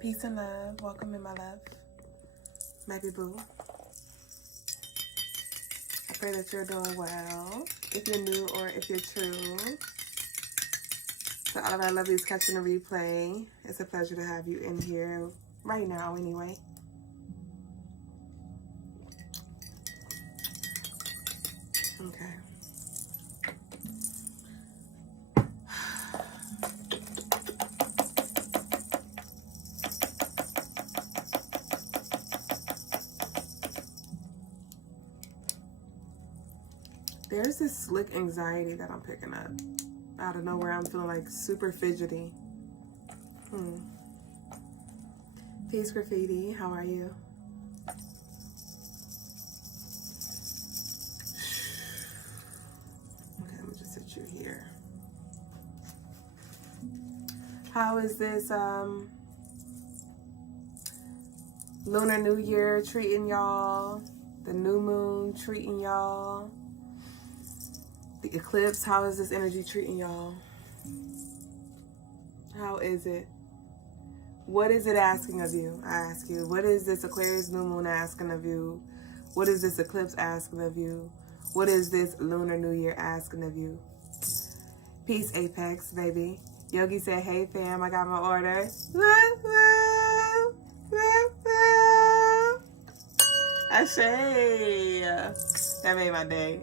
Peace and love. Welcome in, my love. Baby boo. I pray that you're doing well. If you're new or if you're true. To all of our lovelies catching the replay, it's a pleasure to have you in here right now anyway. Okay. There's this slick anxiety that I'm picking up. Out of nowhere, I'm feeling like super fidgety. Peace Graffiti, how are you? Okay, let me just sit you here. How is this Lunar New Year treating y'all? The new moon treating y'all? The eclipse, how is this energy treating y'all? How is it? What is it asking of you? I ask you. What is this Aquarius new moon asking of you? What is this eclipse asking of you? What is this Lunar New Year asking of you? Peace, Apex, baby. Yogi said, hey, fam, I got my order. Ashe. That made my day.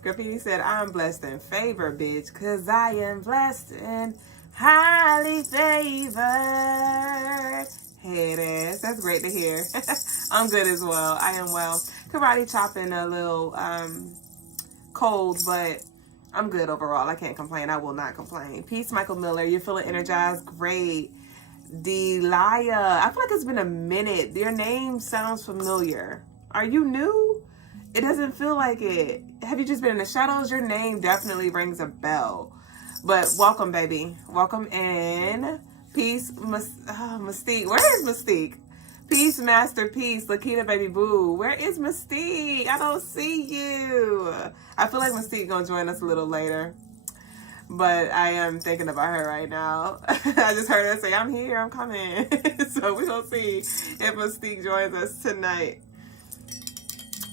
Graffiti said, I'm blessed and favored, bitch, because I am blessed and highly favored. Head ass. That's great to hear. I'm good as well. I am well. Karate chopping a little cold, but I'm good overall. I can't complain. I will not complain. Peace, Michael Miller. You're feeling energized? Great. Delia. I feel like it's been a minute. Your name sounds familiar. Are you new? It doesn't feel like it. Have you just been in the shadows? Your name definitely rings a bell. But welcome, baby. Welcome in. Peace, Mystique. Where is Mystique? Peace, Masterpiece. Lakita, baby boo. Where is Mystique? I don't see you. I feel like Mystique gonna join us a little later. But I am thinking about her right now. I just heard her say, I'm here, I'm coming. So we're gonna see if Mystique joins us tonight.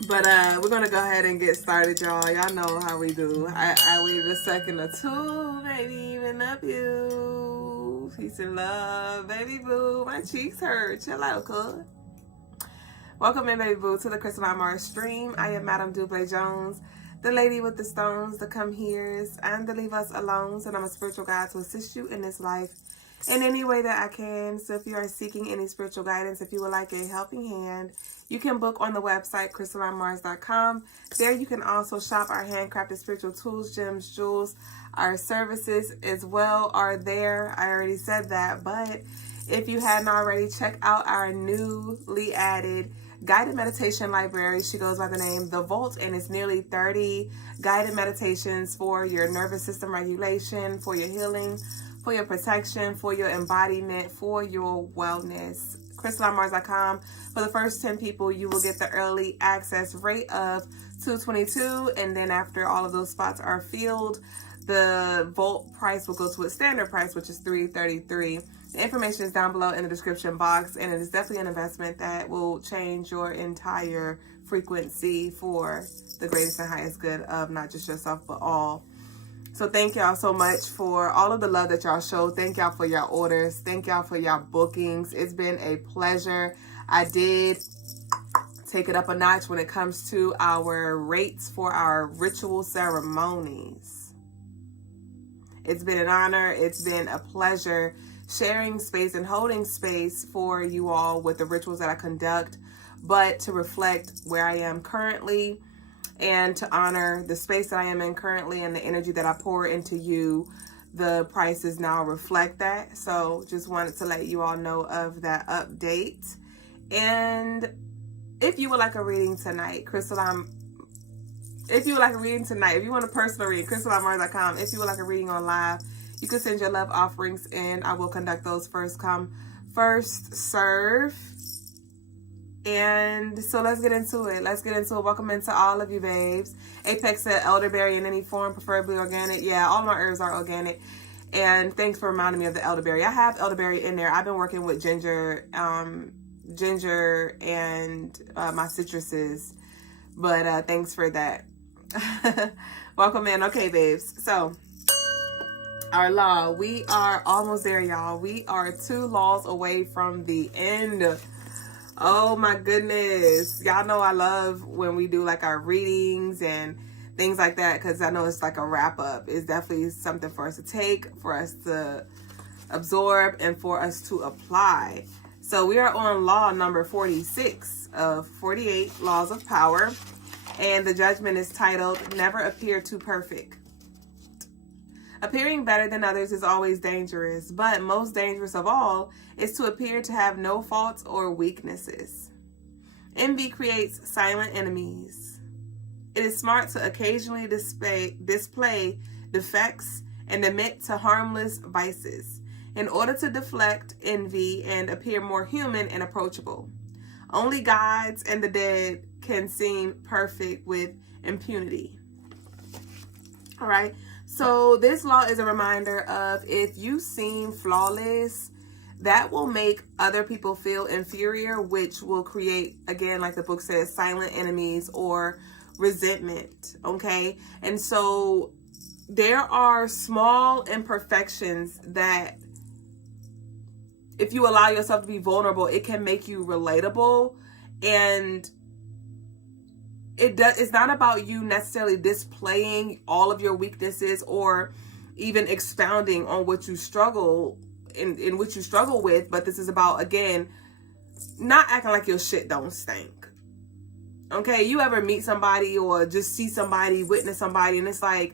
But we're gonna go ahead and get started, y'all. Y'all know how we do. I waited a second or two, maybe even up you. Peace and love, baby boo. My cheeks hurt. Chill out, cuz. Welcome in, baby boo, to the Crystaline Mars stream. I am Madame Dublé Jones, the lady with the stones, the come heres, and the leave us alone. And I'm a spiritual guide to assist you in this life in any way that I can. So if you are seeking any spiritual guidance, if you would like a helping hand, you can book on the website, crystalinemars.com. There you can also shop our handcrafted spiritual tools, gems, jewels. Our services as well are there. I already said that, but if you hadn't already, check out our newly added guided meditation library. She goes by the name The Vault, and it's nearly 30 guided meditations for your nervous system regulation, for your healing, for your protection, for your embodiment, for your wellness. CrystallineMars.com. For the first 10 people, you will get the early access rate of $222, and then after all of those spots are filled, the Vault price will go to its standard price, which is $333. The information is down below in the description box, and it is definitely an investment that will change your entire frequency for the greatest and highest good of not just yourself, but all. So thank y'all so much for all of the love that y'all show. Thank y'all for y'all orders. Thank y'all for y'all bookings. It's been a pleasure. I did take it up a notch when it comes to our rates for our ritual ceremonies. It's been an honor. It's been a pleasure sharing space and holding space for you all with the rituals that I conduct, but to reflect where I am currently and to honor the space that I am in currently and the energy that I pour into you. The prices now reflect that. So just wanted to let you all know of that update. And if you would like a reading tonight, if you want a personal reading, crystalinemars.com. If you would like a reading on live, you can send your love offerings in. I will conduct those first come, first serve. And so let's get into it. Welcome into all of you, babes. Apex said elderberry in any form, preferably organic. Yeah, all my herbs are organic. And thanks for reminding me of the elderberry. I have elderberry in there. I've been working with ginger, ginger and my citruses. But thanks for that. Welcome in. Okay, babes. So our law, we are almost there, y'all. We are 2 laws away from the end. Oh my goodness. Y'all know I love when we do like our readings and things like that, because I know it's like a wrap up. It's definitely something for us to take, for us to absorb, and for us to apply. So we are on law number 46 of 48 laws of power. And the judgment is titled, Never Appear Too Perfect. Appearing better than others is always dangerous, but most dangerous of all is to appear to have no faults or weaknesses. Envy creates silent enemies. It is smart to occasionally display defects and admit to harmless vices in order to deflect envy and appear more human and approachable. Only gods and the dead can seem perfect with impunity. All right. So this law is a reminder of, if you seem flawless, that will make other people feel inferior, which will create, again, like the book says, silent enemies or resentment. Okay. And so there are small imperfections that, if you allow yourself to be vulnerable, it can make you relatable. And it's not about you necessarily displaying all of your weaknesses or even expounding on what you struggle in which you struggle with, but this is about, again, not acting like your shit don't stink. Okay, you ever meet somebody or just see somebody, witness somebody, and it's like,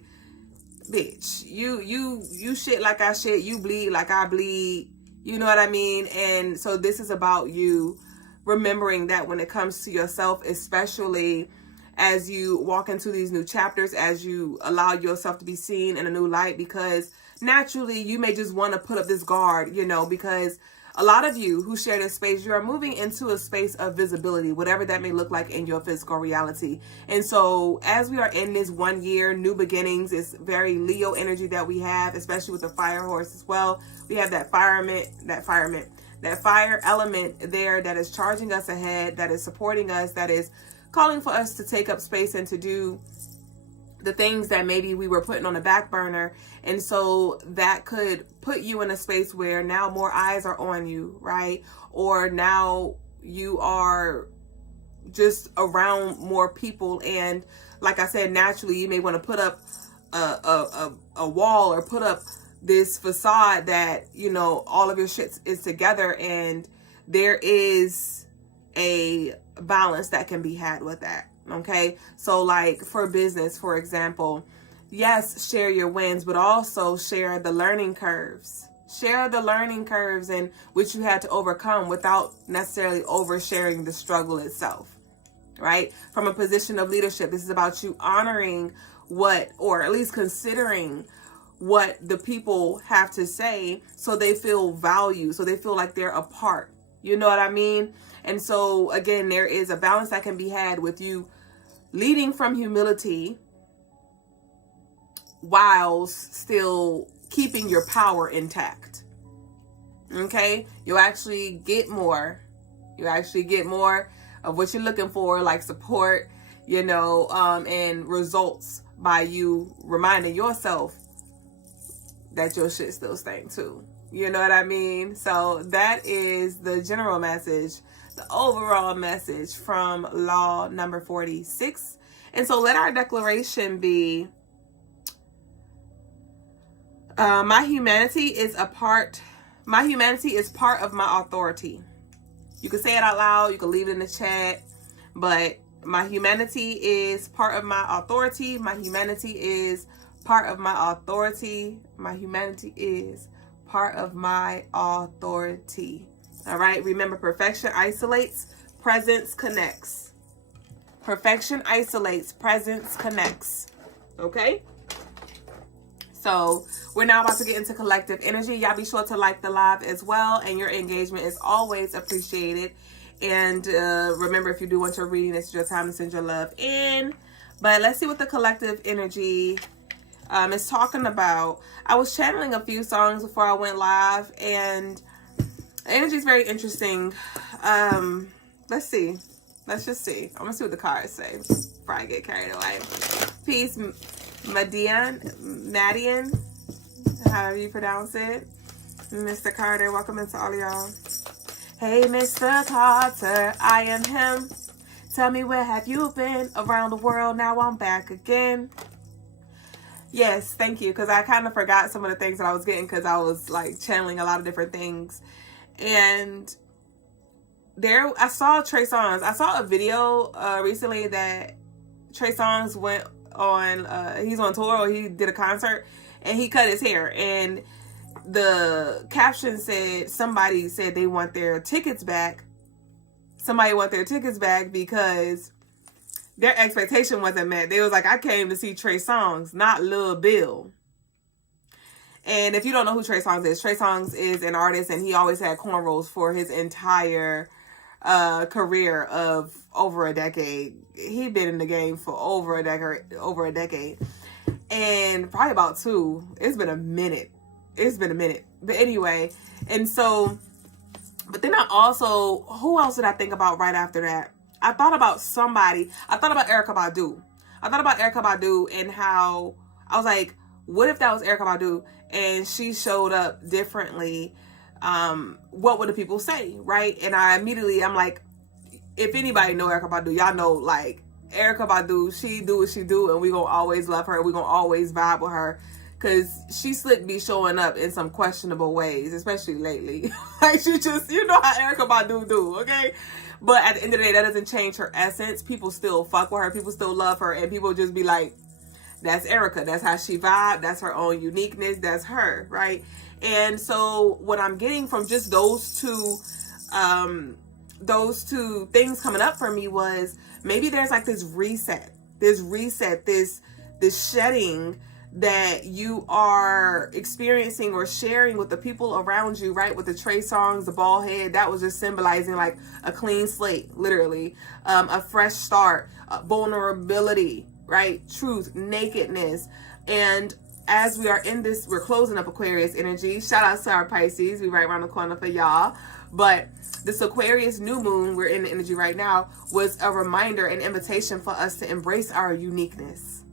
bitch, you shit like I shit, you bleed like I bleed, you know what I mean? And so this is about you remembering that when it comes to yourself, especially as you walk into these new chapters, as you allow yourself to be seen in a new light, because naturally you may just want to put up this guard, you know, because a lot of you who share this space, you are moving into a space of visibility, whatever that may look like in your physical reality. And so as we are in this 1 year, new beginnings, it's very Leo energy that we have, especially with the fire horse as well. We have that fire element there that is charging us ahead, that is supporting us, that is calling for us to take up space and to do the things that maybe we were putting on the back burner. And so that could put you in a space where now more eyes are on you, right? Or now you are just around more people. And like I said, naturally, you may want to put up a wall or put up this facade that, you know, all of your shit is together, and there is a balance that can be had with that. Okay, so like for business, for example, yes, share your wins, but also share the learning curves. Share the learning curves and which you had to overcome without necessarily oversharing the struggle itself, right? From a position of leadership, this is about you honoring what, or at least considering what the people have to say, so they feel valued, so they feel like they're a part. You know what I mean? And so again, there is a balance that can be had with you leading from humility while still keeping your power intact. Okay? You'll actually get more. You actually get more of what you're looking for, like support, you know, and results by you reminding yourself that your shit still stink too. You know what I mean? So that is the general message, the overall message from law number 46. And so let our declaration be, my humanity is part of my authority. You can say it out loud, you can leave it in the chat, but my humanity is part of my authority. My humanity is part of my authority. My humanity is part of my authority. All right. Remember, perfection isolates, presence connects. Perfection isolates, presence connects. Okay. So we're now about to get into collective energy. Y'all be sure to like the live as well. And your engagement is always appreciated. And remember, if you do want your reading, this is your time to send your love in. But let's see what the collective energy It's talking about, I was channeling a few songs before I went live, and the energy is very interesting. Let's see. Let's just see. I'm going to see what the cards say before I get carried away. Peace, Madian, however you pronounce it. Mr. Carter, welcome into all y'all. Hey, Mr. Carter, I am him. Tell me, where have you been? Around the world, now I'm back again. Yes, thank you, because I kind of forgot some of the things that I was getting because I was like channeling a lot of different things. And there, I saw Trey Songz. I saw a video recently that Trey Songz went on, he's on tour, or he did a concert, and he cut his hair. And the caption said, somebody said they want their tickets back. Somebody want their tickets back because their expectation wasn't met. They was like, I came to see Trey Songz, not Lil Bill. And if you don't know who Trey Songz is an artist, and he always had cornrows for his entire career of over a decade. He'd been in the game for over a decade. And probably about 2. It's been a minute. But anyway, and so, but then I also, who else did I think about right after that? I thought about somebody. I thought about Erykah Badu and how I was like, what if that was Erykah Badu and she showed up differently? What would the people say, right? And I'm like, if anybody know Erykah Badu, y'all know, like, Erykah Badu, she do what she do, and we gonna always love her. We gonna always vibe with her. Because she slick be showing up in some questionable ways, especially lately. Like, she just, you know how Erykah Badu do, okay? But at the end of the day, that doesn't change her essence. People still fuck with her. People still love her. And people just be like, that's Erykah. That's how she vibe. That's her own uniqueness. That's her, right? And so what I'm getting from just those two things coming up for me was maybe there's like this reset, this shedding that you are experiencing or sharing with the people around you, right? With the Trey Songz, the bald head, that was just symbolizing like a clean slate, literally, a fresh start, vulnerability, right? Truth, nakedness. And as we are in this, we're closing up Aquarius energy. Shout out to our Pisces. We right around the corner for y'all. But this Aquarius new moon, we're in the energy right now, was a reminder, an invitation for us to embrace our uniqueness.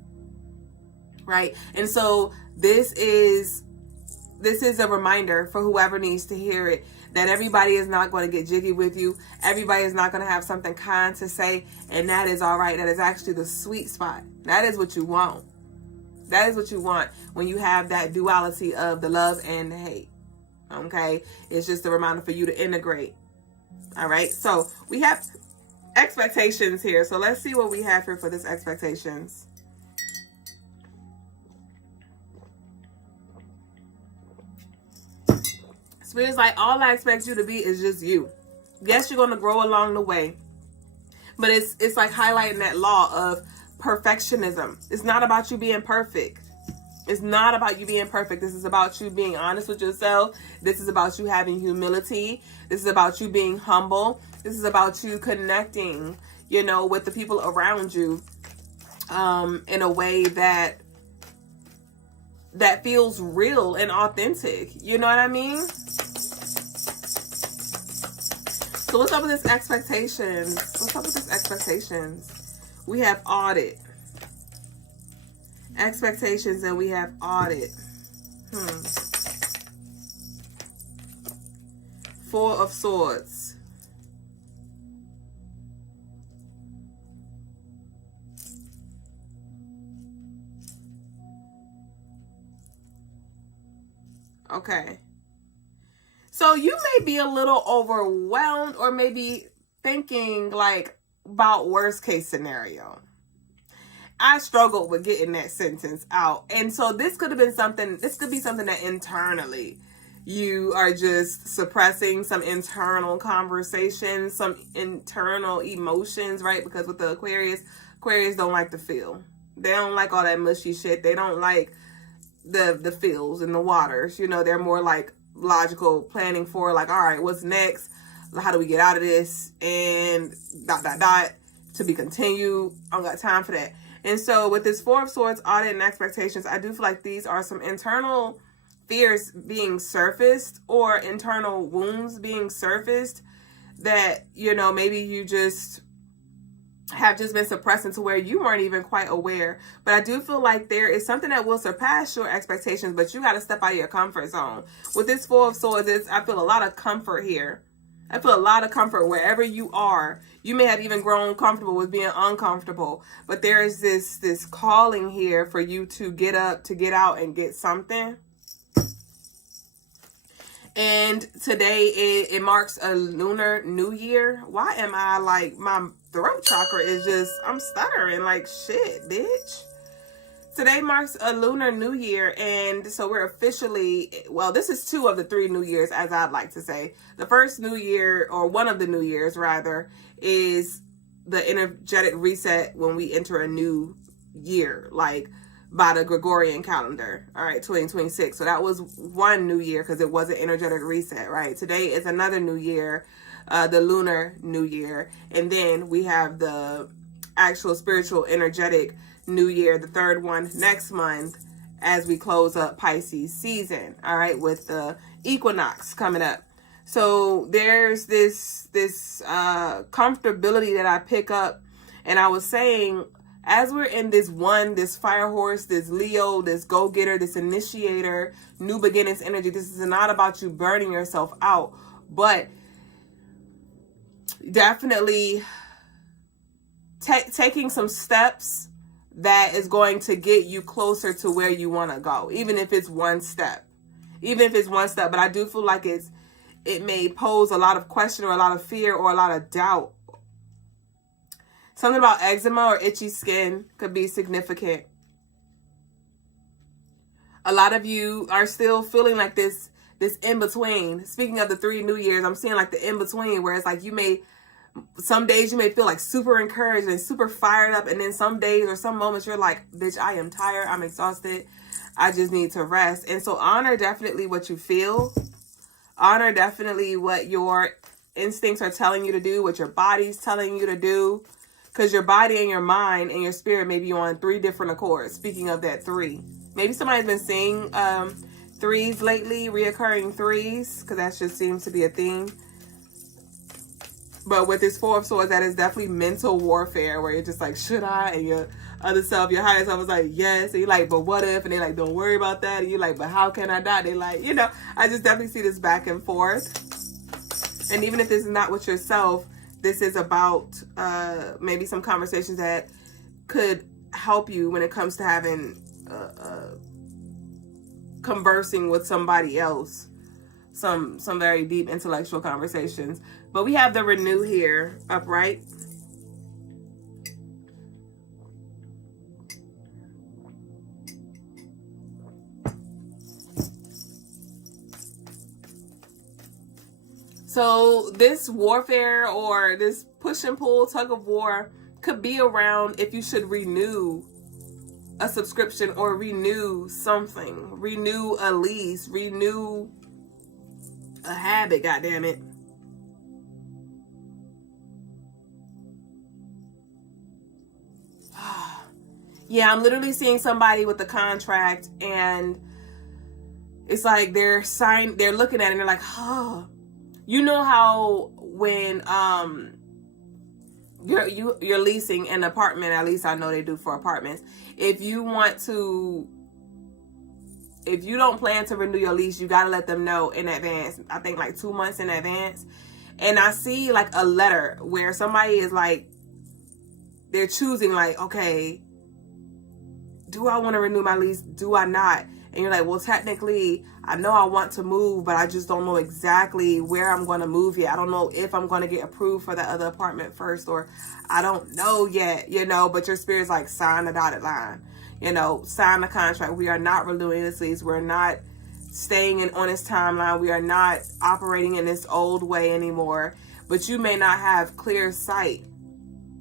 Right? And so this is a reminder for whoever needs to hear it, that everybody is not going to get jiggy with you. Everybody is not going to have something kind to say. And that is all right. That is actually the sweet spot. That is what you want. That is what you want when you have that duality of the love and the hate. Okay? It's just a reminder for you to integrate. All right? So we have expectations here. So let's see what we have here for this expectations. Spirit's like, all I expect you to be is just you. Yes, you're going to grow along the way. But it's like highlighting that law of perfectionism. It's not about you being perfect. It's not about you being perfect. This is about you being honest with yourself. This is about you having humility. This is about you being humble. This is about you connecting, you know, with the people around you in a way that feels real and authentic. You know what I mean? So what's up with this expectations? What's up with this expectations? We have audit. Expectations, and we have audit. Four of Swords. Okay. So you may be a little overwhelmed, or maybe thinking like about worst case scenario. I struggled with getting that sentence out. And so this could be something that internally you are just suppressing, some internal conversations, some internal emotions, right? Because with the Aquarius don't like to feel. They don't like all that mushy shit. They don't like the feels and the waters. You know, they're more like logical, planning for like, all right, what's next? How do we get out of this? And ... to be continued. I don't got time for that. And so with this Four of Swords, audit and expectations, I do feel like these are some internal fears being surfaced or internal wounds being surfaced that, you know, maybe you just have just been suppressing to where you weren't even quite aware. But I do feel like there is something that will surpass your expectations, but you got to step out of your comfort zone. With this Four of Swords, I feel a lot of comfort here. I feel a lot of comfort wherever you are. You may have even grown comfortable with being uncomfortable, but there is this calling here for you to get up, to get out and get something. And today it marks a lunar new year. Why am I like, my throat chakra is just, I'm stuttering like shit, bitch. Today marks a lunar new year, and so we're officially, well, this is 2 of the 3 new years, as I'd like to say. The first new year, or one of the new years rather, is the energetic reset when we enter a new year, like by the Gregorian calendar, all right, 2026. So that was one new year because it was an energetic reset, right? Today is another new year, the lunar new year, and then we have the actual spiritual energetic new year, the 3rd one next month, as we close up Pisces season, all right, with the equinox coming up. So there's this comfortability that I pick up, and I was saying, as we're in this fire horse, this Leo, this go-getter, this initiator, new beginnings energy, this is not about you burning yourself out, but definitely taking some steps that is going to get you closer to where you want to go, even if it's one step. But I do feel like it may pose a lot of question or a lot of fear or a lot of doubt. Something about eczema or itchy skin could be significant. A lot of you are still feeling like this in-between. Speaking of the 3 new years, I'm seeing like the in-between, where it's like some days you may feel like super encouraged and super fired up, and then some days or some moments you're like, bitch, I am tired, I'm exhausted, I just need to rest. And so honor definitely what you feel. Honor definitely what your instincts are telling you to do, what your body's telling you to do, because your body and your mind and your spirit may be on 3 different accords. Speaking of that 3, maybe somebody's been seeing 3s lately, reoccurring 3s, because that just seems to be a theme. But with this Four of Swords, that is definitely mental warfare, where you're just like, should I? And your other self, your higher self, is like, yes. And you're like, but what if? And they're like, don't worry about that. And you're like, but how can I not? They like, you know, I just definitely see this back and forth. And even if this is not with yourself, this is about maybe some conversations that could help you when it comes to having conversing with somebody else. Some very deep intellectual conversations. But we have the renew here upright. So this warfare or this push and pull, tug of war could be around if you should renew a subscription or renew something, renew a lease, renew a habit, goddammit. Yeah, I'm literally seeing somebody with a contract, and it's like they're looking at it and they're like, oh, you know how when you're leasing an apartment, at least I know they do for apartments. If you don't plan to renew your lease, you got to let them know in advance. I think like 2 months in advance. And I see like a letter where somebody is like, they're choosing like, okay, do I want to renew my lease? Do I not? And you're like, well, technically, I know I want to move, but I just don't know exactly where I'm going to move yet. I don't know if I'm going to get approved for that other apartment first, or I don't know yet, you know, but your spirit's like, sign the dotted line, you know, sign the contract. We are not renewing this lease. We're not staying on this timeline. We are not operating in this old way anymore. But you may not have clear sight.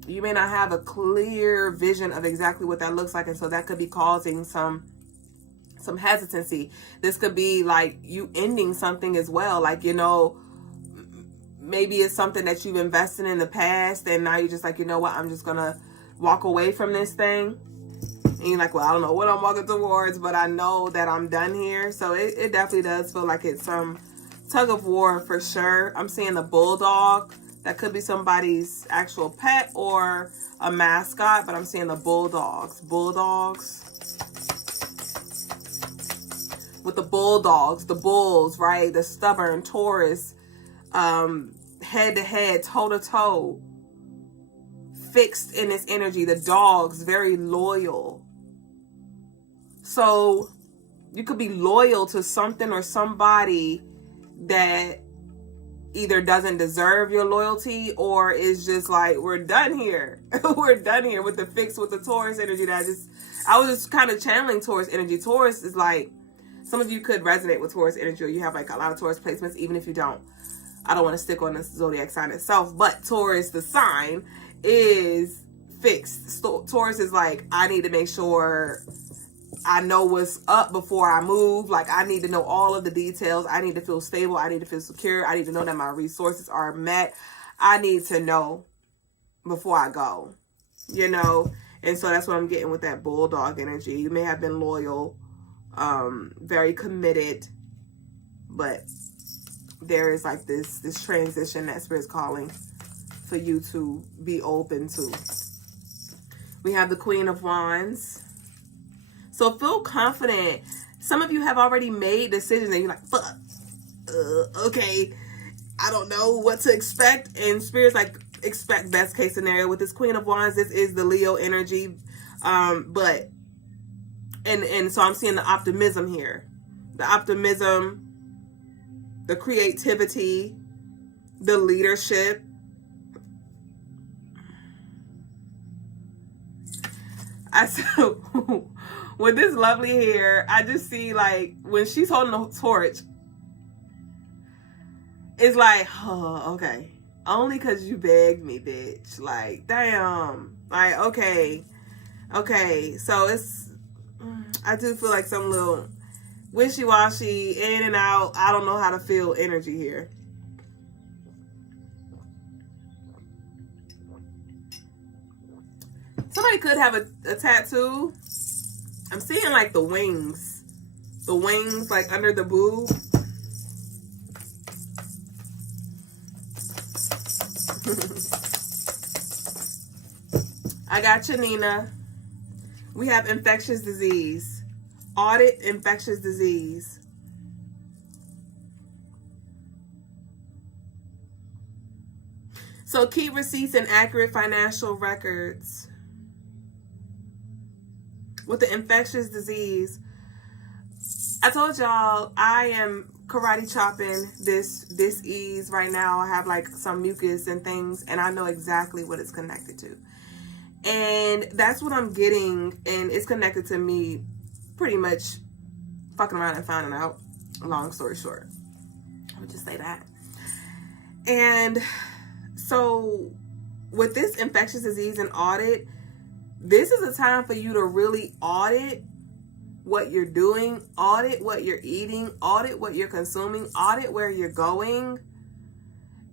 You may not have a clear vision of exactly what that looks like. And so that could be causing some hesitancy. This could be like you ending something as well. Like, you know, maybe it's something that you've invested in the past, and now you're just like, you know what, I'm just going to walk away from this thing. And you're like, well, I don't know what I'm walking towards, but I know that I'm done here. So it definitely does feel like it's some tug of war for sure. I'm seeing a bulldog. That could be somebody's actual pet or a mascot, but I'm seeing the bulldogs. Bulldogs. With the bulldogs, the bulls, right? The stubborn Taurus, head to head, toe to toe, fixed in its energy. The dogs, very loyal. So you could be loyal to something or somebody that either doesn't deserve your loyalty or is just like, we're done here. We're done here with the fix with the Taurus energy. I was just kind of channeling Taurus energy. Taurus is like, some of you could resonate with Taurus energy, or you have like a lot of Taurus placements. Even if you don't, I don't want to stick on the zodiac sign itself, but Taurus, the sign, is fixed. Taurus is like, I need to make sure I know what's up before I move. Like, I need to know all of the details. I need to feel stable. I need to feel secure. I need to know that my resources are met. I need to know before I go, you know? And so that's what I'm getting with that bulldog energy. You may have been loyal, very committed, but there is like this transition that Spirit's calling for you to be open to. We have the Queen of Wands. So feel confident. Some of you have already made decisions and you're like, fuck, okay, I don't know what to expect. And Spirit's like, expect best case scenario. With this Queen of Wands, this is the Leo energy. But so I'm seeing the optimism here. The optimism, the creativity, the leadership. With this lovely hair, I just see like when she's holding a torch, it's like, oh, okay. Only because you begged me, bitch. Like, damn. Like, okay. Okay. So I do feel like some little wishy-washy, in and out, I don't know how to feel energy here. Somebody could have a tattoo. I'm seeing like the wings. The wings like under the boob. I got you, Nina. We have infectious disease. Audit infectious disease. So keep receipts and accurate financial records. With the infectious disease, I told y'all I am karate chopping this ease right now. I have like some mucus and things, and I know exactly what it's connected to. And that's what I'm getting, and it's connected to me pretty much fucking around and finding out. Long story short. I would just say that. And so with this infectious disease and audit, this is a time for you to really audit what you're doing, audit what you're eating, audit what you're consuming, audit where you're going.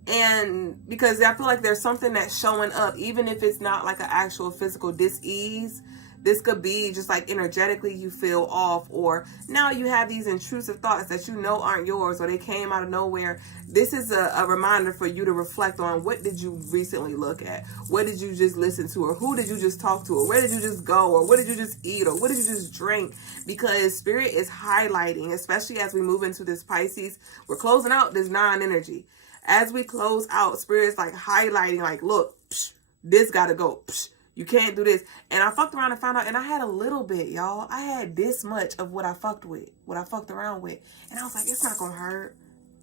And because I feel like there's something that's showing up, even if it's not like an actual physical dis-ease. This could be just like energetically you feel off, or now you have these intrusive thoughts that you know aren't yours, or they came out of nowhere. This is a reminder for you to reflect on, what did you recently look at? What did you just listen to? Or who did you just talk to? Or where did you just go? Or what did you just eat? Or what did you just drink? Because Spirit is highlighting, especially as we move into this Pisces, we're closing out this non-energy. As we close out, Spirit is like highlighting, like, look, psh, this gotta go. Psh, you can't do this. And I fucked around and found out, and I had a little bit, y'all. I had this much of what I fucked with, what I fucked around with. And I was like, it's not gonna hurt.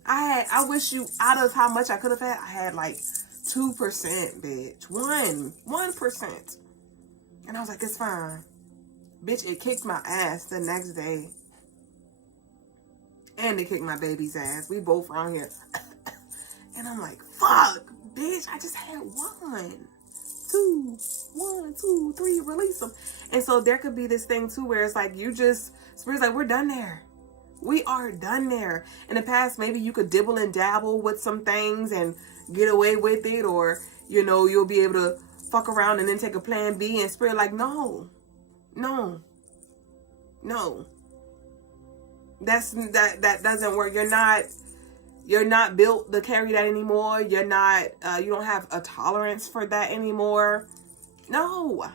I wish you, out of how much I could have had, I had like 2%, bitch. 1%. And I was like, it's fine. Bitch, it kicked my ass the next day. And it kicked my baby's ass. We both around here. And I'm like, fuck, bitch, I just had 1, 2, 3, release them. And so there could be this thing too where it's like, Spirit's like, we're done there. We are done there. In the past, maybe you could dibble and dabble with some things and get away with it, or, you know, you'll be able to fuck around and then take a plan B. And Spirit like, no, No. That doesn't work. You're not built to carry that anymore. You're not, you don't have a tolerance for that anymore. No.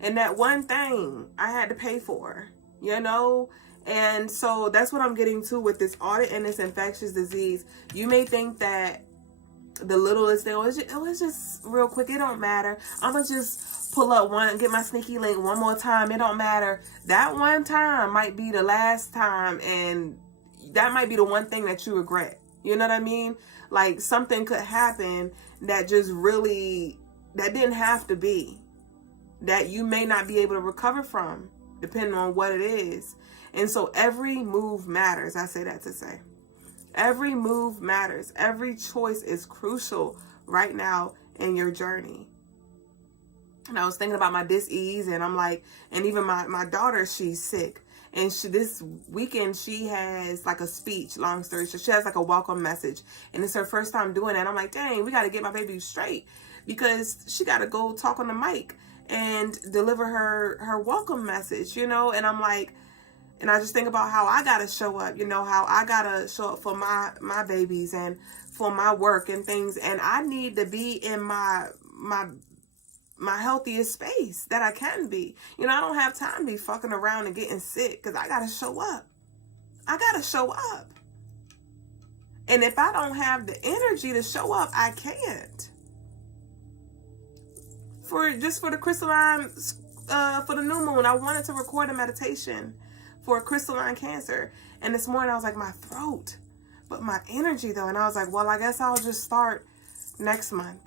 And that one thing I had to pay for, And so that's what I'm getting to with this audit and this infectious disease. You may think that the littlest thing, it was just real quick. It don't matter. I'm going to just pull up get my sneaky link one more time. It don't matter. That one time might be the last time, and that might be the one thing that you regret. You know what I mean? Like, something could happen that just really, that didn't have to be, that you may not be able to recover from, depending on what it is. And so every move matters. I say that to say, every move matters. Every choice is crucial right now in your journey. And I was thinking about my dis-ease, and I'm like, and even my daughter, she's sick. And this weekend, she has like a speech, long story short. She has like a welcome message. And it's her first time doing that. I'm like, dang, we got to get my baby straight, because she got to go talk on the mic and deliver her welcome message, And I'm like, and I just think about how I got to show up, how I got to show up for my babies and for my work and things. And I need to be in my healthiest space that I can be. I don't have time to be fucking around and getting sick, because I got to show up. I got to show up. And if I don't have the energy to show up, I can't. For the crystalline, for the new moon, I wanted to record a meditation for crystalline cancer. And this morning I was like, my throat, but my energy though. And I was like, well, I guess I'll just start next month.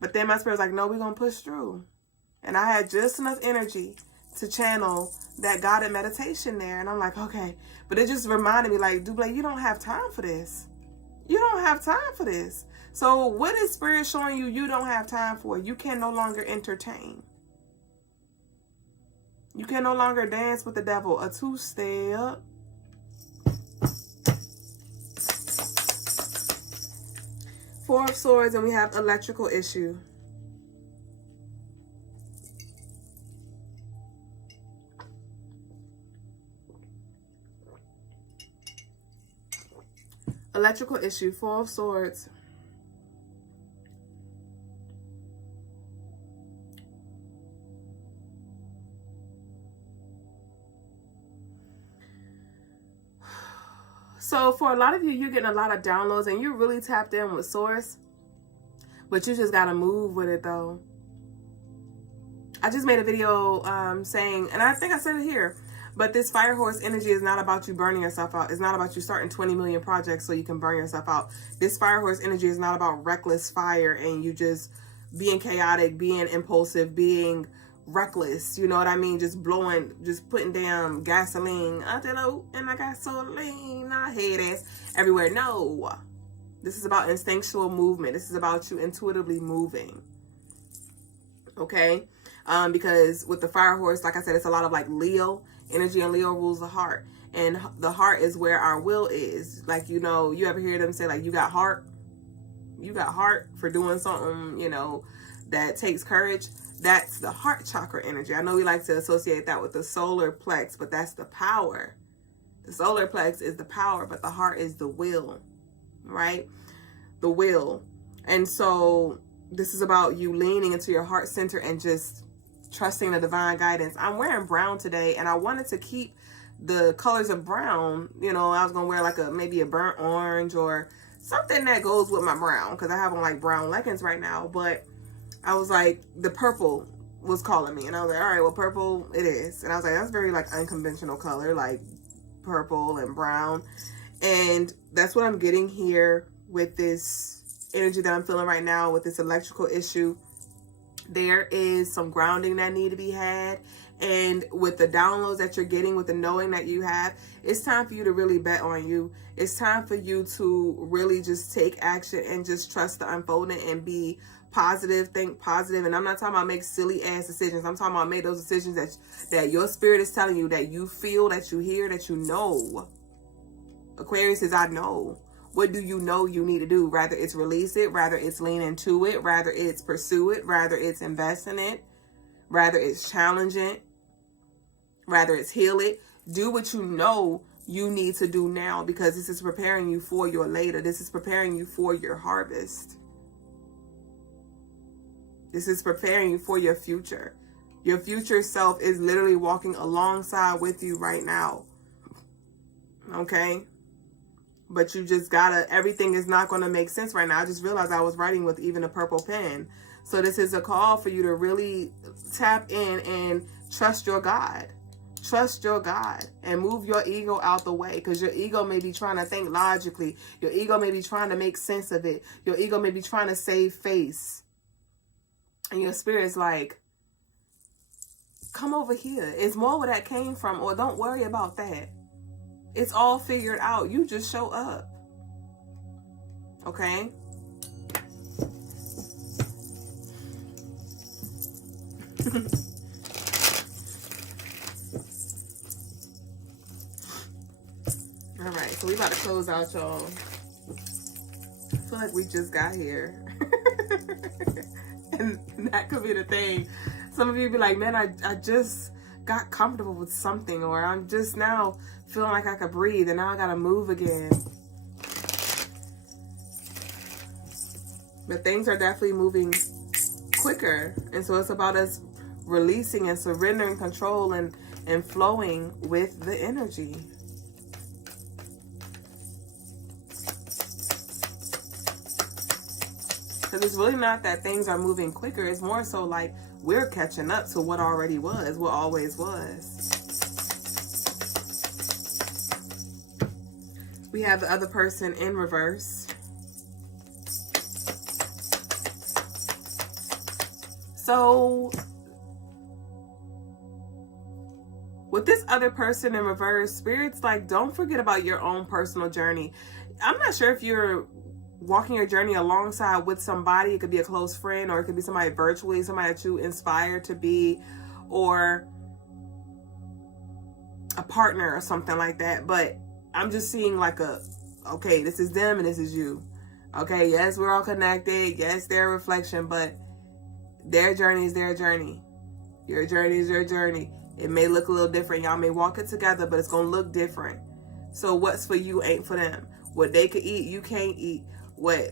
But then my spirit was like, no, we're going to push through. And I had just enough energy to channel that guided meditation there. And I'm like, okay. But it just reminded me, like, Dublé, you don't have time for this. You don't have time for this. So what is spirit showing you don't have time for? You can no longer entertain. You can no longer dance with the devil. A two-step. Four of Swords, and we have electrical issue. Electrical issue, Four of Swords. So for a lot of you, you're getting a lot of downloads and you're really tapped in with source, but you just got to move with it though. I just made a video saying, and I think I said it here, but this fire horse energy is not about you burning yourself out. It's not about you starting 20 million projects so you can burn yourself out. This fire horse energy is not about reckless fire and you just being chaotic, being impulsive, being reckless, you know what I mean? Just blowing, just putting down gasoline. And I got gasoline. I hate it everywhere. No. This is about instinctual movement. This is about you intuitively moving. Okay? Because with the fire horse, like I said, it's a lot of like Leo energy, and Leo rules the heart. And the heart is where our will is. Like, you ever hear them say, like, you got heart? You got heart for doing something, that takes courage. That's the heart chakra energy. I know we like to associate that with the solar plex, but that's the power. The solar plex is the power, but the heart is the will, right? The will. And so this is about you leaning into your heart center and just trusting the divine guidance. I'm wearing brown today, and I wanted to keep the colors of brown. I was going to wear like maybe a burnt orange or something that goes with my brown, because I have on like brown leggings right now, but I was like, the purple was calling me. And I was like, all right, well, purple it is. And I was like, that's very like unconventional color, like purple and brown. And that's what I'm getting here with this energy that I'm feeling right now with this electrical issue. There is some grounding that need to be had. And with the downloads that you're getting, with the knowing that you have, it's time for you to really bet on you. It's time for you to really just take action and just trust the unfolding and be positive, think positive. And I'm not talking about make silly ass decisions. I'm talking about make those decisions that your spirit is telling you, that you feel, that you hear, that you know. Aquarius says, I know. What do you know you need to do? Rather it's release it, rather it's lean into it, rather it's pursue it, rather it's invest in it, rather it's challenge it. Rather it's heal it. Do what you know you need to do now, because this is preparing you for your later. This is preparing you for your harvest. This is preparing you for your future. Your future self is literally walking alongside with you right now. Okay? But you just gotta, everything is not going to make sense right now. I just realized I was writing with even a purple pen. So this is a call for you to really tap in and trust your God. Trust your God and move your ego out the way, because your ego may be trying to think logically. Your ego may be trying to make sense of it. Your ego may be trying to save face. And your spirit's like, come over here. It's more where that came from, or don't worry about that. It's all figured out. You just show up. Okay? All right, so we about to close out, y'all. I feel like we just got here. And that could be the thing. Some of you be like, man, I just got comfortable with something, or I'm just now feeling like I could breathe, and now I gotta move again. But things are definitely moving quicker. And so it's about us releasing and surrendering control and flowing with the energy. Because it's really not that things are moving quicker. It's more so like we're catching up to what already was, what always was. We have the other person in reverse. So with this other person in reverse, Spirit's like, don't forget about your own personal journey. I'm not sure if you're walking your journey alongside with somebody. It could be a close friend, or it could be somebody virtually, somebody that you inspire to be, or a partner or something like that. But I'm just seeing like okay, this is them and this is you. Okay, yes, we're all connected. Yes, they're a reflection, but their journey is their journey. Your journey is your journey. It may look a little different. Y'all may walk it together, but it's going to look different. So what's for you ain't for them. What they could eat, you can't eat. What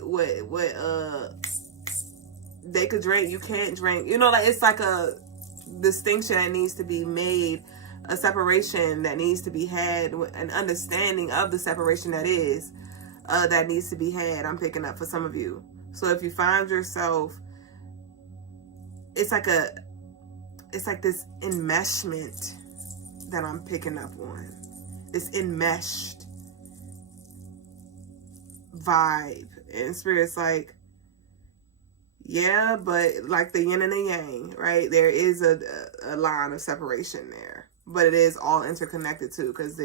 they could drink, you can't drink. You know, like it's like a distinction that needs to be made, a separation that needs to be had, an understanding of the separation that is, that needs to be had. I'm picking up for some of you. So if you find yourself, it's like this enmeshment that I'm picking up on. This enmeshed vibe. And Spirit's like, yeah, but like the yin and the yang, right? There is a line of separation there. But it is all interconnected too, because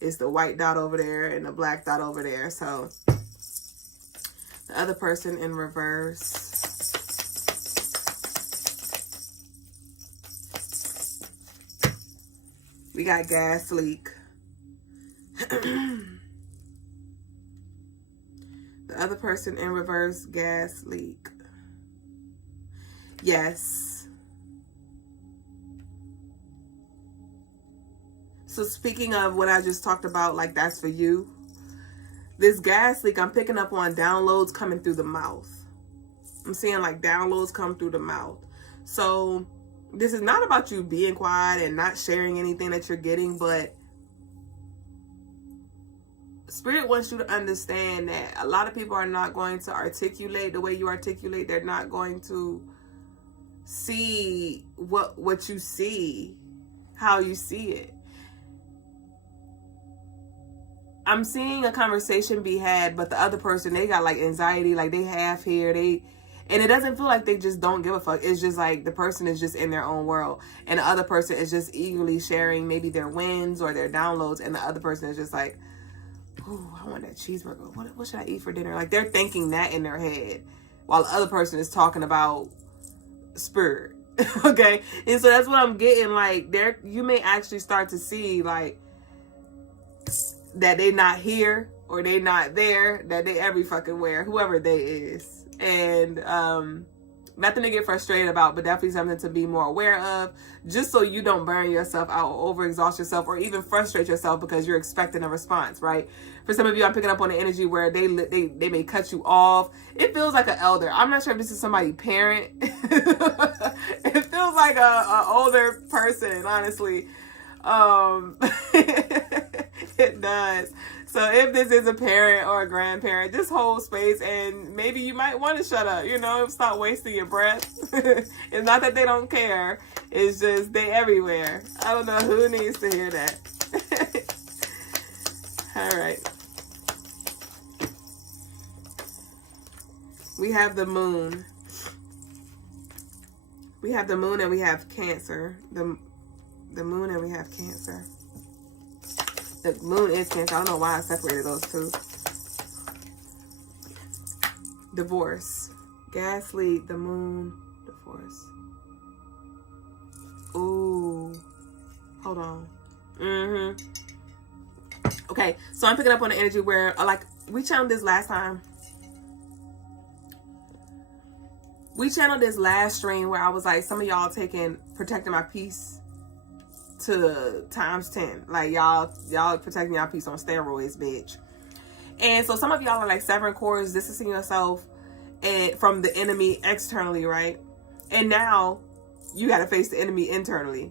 it's the white dot over there and the black dot over there. So the other person in reverse. We got gas leak. The other person in reverse, gas leak. Yes. So speaking of what I just talked about, like that's for you. This gas leak, I'm picking up on downloads coming through the mouth. I'm seeing like downloads come through the mouth. So this is not about you being quiet and not sharing anything that you're getting, but Spirit wants you to understand that a lot of people are not going to articulate the way you articulate. They're not going to see what you see, how you see it. I'm seeing a conversation be had, but the other person, they got like anxiety, like they have here, and it doesn't feel like they just don't give a fuck. It's just like the person is just in their own world, and the other person is just eagerly sharing maybe their wins or their downloads, and the other person is just like, ooh, I want that cheeseburger. What should I eat for dinner? Like they're thinking that in their head, while the other person is talking about Spirit. Okay, and so that's what I'm getting. Like you may actually start to see like that they not here or they not there, that they every fucking where, whoever they is. And Nothing to get frustrated about, but definitely something to be more aware of, just so you don't burn yourself out or overexhaust yourself or even frustrate yourself because you're expecting a response, right? For some of you, I'm picking up on the energy where they may cut you off. It feels like an elder. I'm not sure if this is somebody's parent. It feels like a older person, honestly. It does. So if this is a parent or a grandparent, just hold space, and maybe you might want to shut up, stop wasting your breath. It's not that they don't care. It's just they everywhere. I don't know who needs to hear that. All right. We have the moon. We have the moon and we have Cancer. The moon and we have Cancer. The moon is Cancer. I don't know why I separated those two. Divorce. Gas leak, the moon, divorce. Ooh. Hold on. Okay, so I'm picking up on the energy where, like, we channeled this last time. We channeled this last stream where I was like, some of y'all taking protecting my peace to times 10. Like, y'all protecting y'all peace on steroids, bitch. And so some of y'all are like severing cords, distancing yourself from the enemy externally, right? And now you got to face the enemy internally.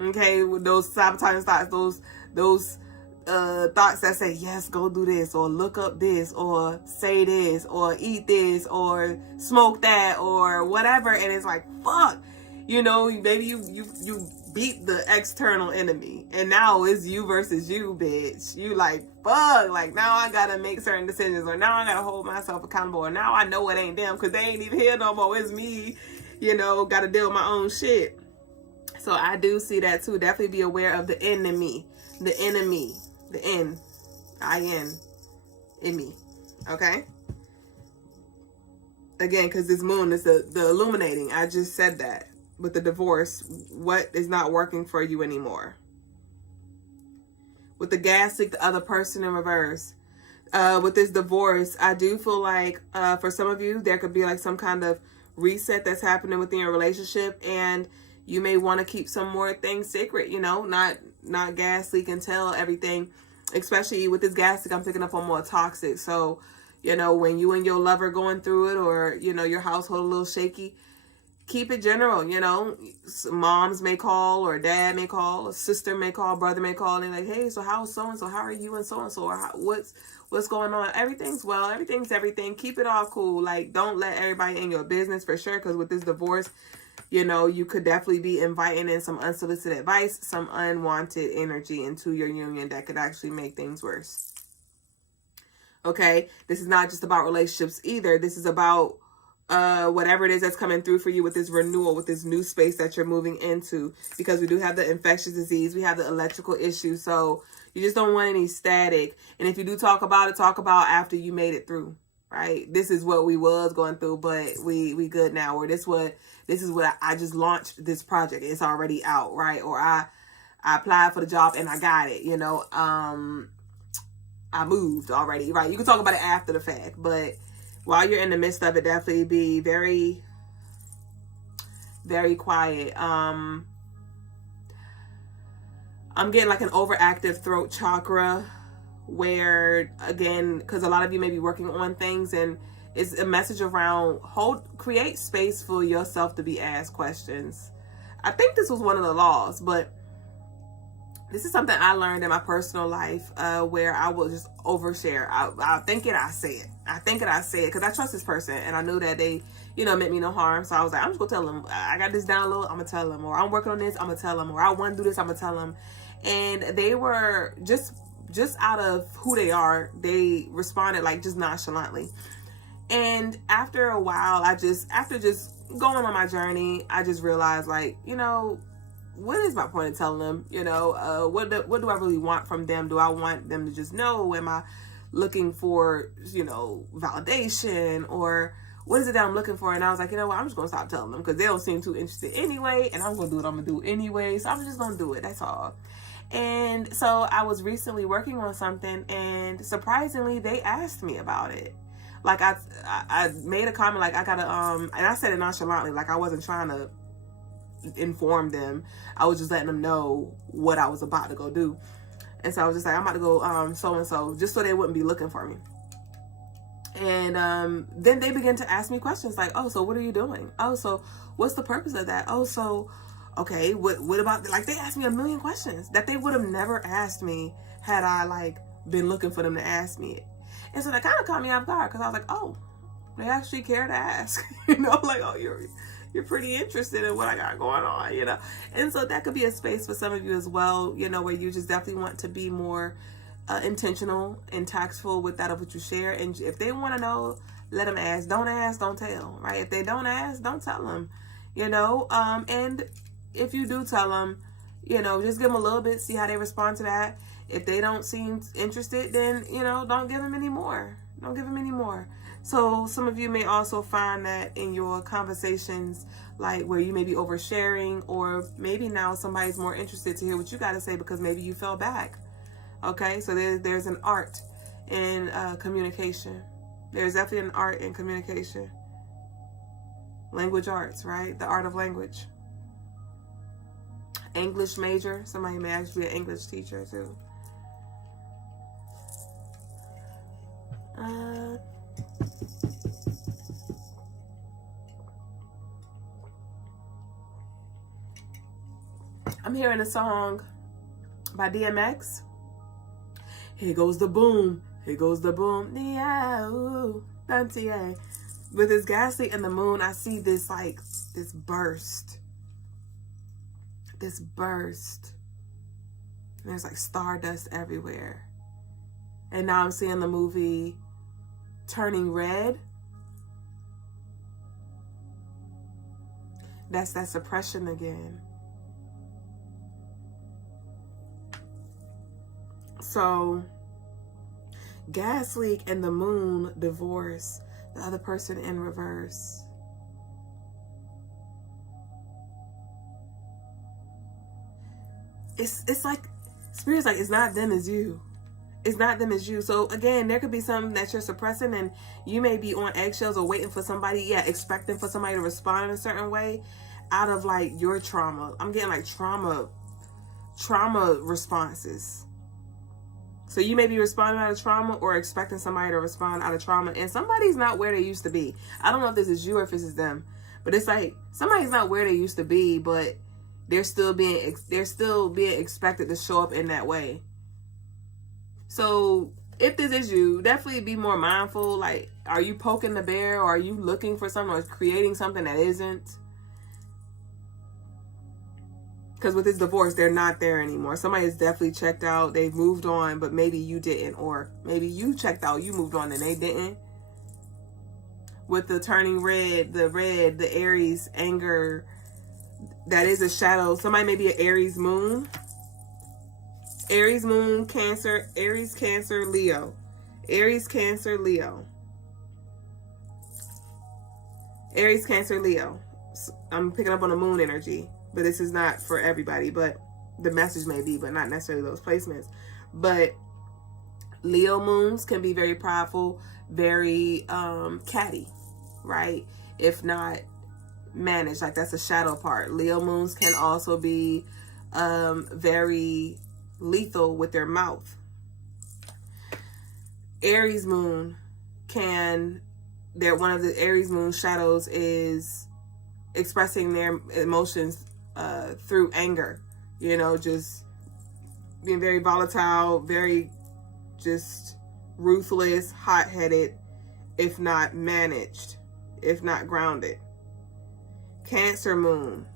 Okay, with those sabotaging thoughts, those thoughts that say, yes, go do this, or look up this, or say this, or eat this, or smoke that, or whatever. And it's like, fuck, maybe you beat the external enemy, and now it's you versus you, bitch. You like, fuck, like, now I gotta make certain decisions, or now I gotta hold myself accountable, or now I know it ain't them because they ain't even here no more. It's me, gotta deal with my own shit. So I do see that too. Definitely be aware of the enemy, the enemy, okay? Again, because this moon is the illuminating. I just said that. With the divorce, what is not working for you anymore? With the gas leak, the other person in reverse. With this divorce, I do feel like for some of you, there could be like some kind of reset that's happening within your relationship, and you may want to keep some more things secret, not gas leak and tell everything. Especially with this gas leak, I'm picking up on more toxic. So, when you and your lover going through it, or, your household a little shaky, keep it general, Moms may call, or dad may call, a sister may call, brother may call, and they're like, hey, so how's so-and-so? How are you and so-and-so? Or what's going on? Everything's well. Everything's everything. Keep it all cool. Like, don't let everybody in your business, for sure, because with this divorce, you could definitely be inviting in some unsolicited advice, some unwanted energy into your union that could actually make things worse. Okay? This is not just about relationships either. This is about whatever it is that's coming through for you with this renewal, with this new space that you're moving into, because we do have the infectious disease, we have the electrical issue, so you just don't want any static. And if you do talk about it, talk about after you made it through, right? This is what we was going through, but we good now. Or this is what I just launched this project, it's already out, right? Or I applied for the job and I got it, I moved already, right? You can talk about it after the fact, but while you're in the midst of it, definitely be very, very quiet. I'm getting like an overactive throat chakra where, again, because a lot of you may be working on things, and it's a message around create space for yourself to be asked questions. I think this was one of the laws, but this is something I learned in my personal life where I will just overshare. I'll think it, I say it. I think it, I say it, because I trust this person, and I knew that they, meant me no harm. So I was like, I'm just going to tell them, I got this download, I'm going to tell them. Or I'm working on this, I'm going to tell them. Or I want to do this, I'm going to tell them. And they were just out of who they are, they responded like just nonchalantly. And after a while, after just going on my journey, I just realized, like, what is my point of telling them? What do I really want from them? Do I want them to just know? Am I looking for, validation? Or what is it that I'm looking for? And I was like, I'm just going to stop telling them, because they don't seem too interested anyway. And I'm going to do what I'm going to do anyway. So I'm just going to do it. That's all. And so I was recently working on something, and surprisingly, they asked me about it. Like I made a comment, like I gotta and I said it nonchalantly, like I wasn't trying to inform them. I was just letting them know what I was about to go do. And so I was just like, I'm about to go so and so, just so they wouldn't be looking for me. And then they began to ask me questions like, oh, so what are you doing? Oh, so what's the purpose of that? Oh, so okay, what about, like, they asked me a million questions that they would have never asked me had I like been looking for them to ask me it. And so that kind of caught me off guard, because I was like, oh, they actually care to ask. You know, like, oh, you're pretty interested in what I got going on, you know. And so that could be a space for some of you as well, you know, where you just definitely want to be more intentional and tactful with that of what you share. And if they want to know, let them ask. Don't ask, don't tell, right? If they don't ask, don't tell them, you know. And if you do tell them, you know, just give them a little bit, see how they respond to that. If they don't seem interested, then, you know, don't give them any more. Don't give them any more. So some of you may also find that in your conversations, like where you may be oversharing, or maybe now somebody's more interested to hear what you got to say because maybe you fell back. Okay, so there's an art in communication. There's definitely an art in communication. Language arts, right? The art of language. English major. Somebody may actually be an English teacher too. I'm hearing a song by DMX. Here goes the boom. Here goes the boom. With his Ghastly and the Moon, I see this like this burst. This burst. And there's like stardust everywhere. And now I'm seeing the movie Turning Red. That's that suppression again. So, gas leak and the moon divorce, the other person in reverse. It's like, Spirit's like, it's not them, it's you. It's not them, it's you. So again, there could be something that you're suppressing, and you may be on eggshells or waiting for somebody, expecting for somebody to respond in a certain way out of like your trauma. I'm getting like trauma responses. So you may be responding out of trauma or expecting somebody to respond out of trauma, and somebody's not where they used to be. I don't know if this is you or if this is them, but it's like somebody's not where they used to be, but they're still being expected to show up in that way. So if this is you, definitely be more mindful. Like, are you poking the bear, or are you looking for something or creating something that isn't? Because with this divorce, they're not there anymore. Somebody has definitely checked out. They've moved on, but maybe you didn't. Or maybe you checked out, you moved on, and they didn't. With the turning red, the Aries anger, that is a shadow. Somebody may be an Aries moon. Aries moon, Cancer, Aries, Cancer, Leo. Aries, Cancer, Leo. Aries, Cancer, Leo. I'm picking up on the moon energy. But this is not for everybody, but the message may be, but not necessarily those placements. But Leo moons can be very prideful, very catty, right? If not managed, like that's a shadow part. Leo moons can also be very lethal with their mouth. Aries moon one of the Aries moon shadows is expressing their emotions through anger, you know, just being very volatile, very just ruthless, hot-headed, if not managed, if not grounded. Cancer moon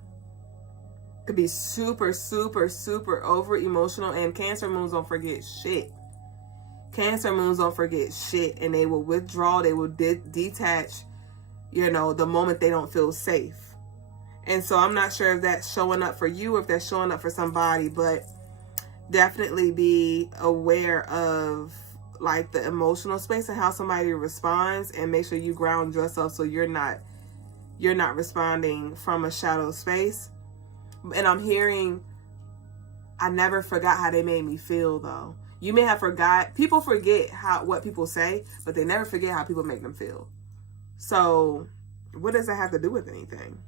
could be super, super, super over emotional, and Cancer moons don't forget shit. Cancer moons don't forget shit, and they will withdraw, they will detach, you know, the moment they don't feel safe. And so I'm not sure if that's showing up for you or if that's showing up for somebody, but definitely be aware of like the emotional space and how somebody responds, and make sure you ground yourself so you're not responding from a shadow space. And I'm hearing, I never forgot how they made me feel though. You may have people forget what people say, but they never forget how people make them feel. So what does that have to do with anything?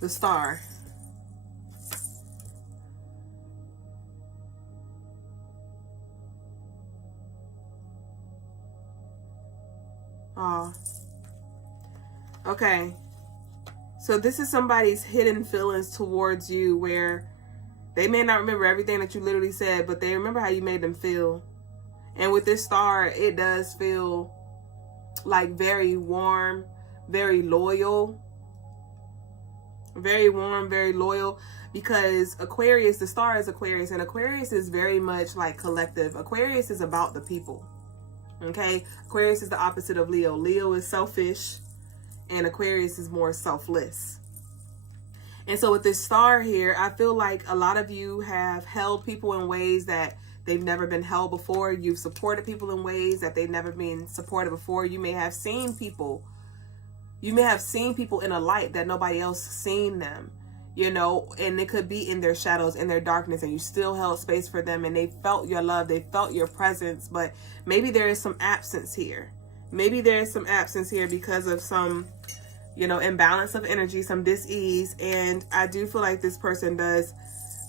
The Star. Oh. Okay. So this is somebody's hidden feelings towards you, where they may not remember everything that you literally said, but they remember how you made them feel. And with this star, it does feel like very warm, very loyal. Very warm, very loyal, because Aquarius, the star is Aquarius, and Aquarius is very much like collective. Aquarius is about the people. Okay? Aquarius is the opposite of Leo. Leo is selfish, and Aquarius is more selfless. And so with this star here, I feel like a lot of you have held people in ways that they've never been held before. You've supported people in ways that they've never been supported before. You may have seen people in a light that nobody else seen them, you know, and it could be in their shadows, in their darkness, and you still held space for them, and they felt your love, they felt your presence. But maybe there is some absence here. Maybe there is some absence here because of some, you know, imbalance of energy, some dis-ease. And I do feel like this person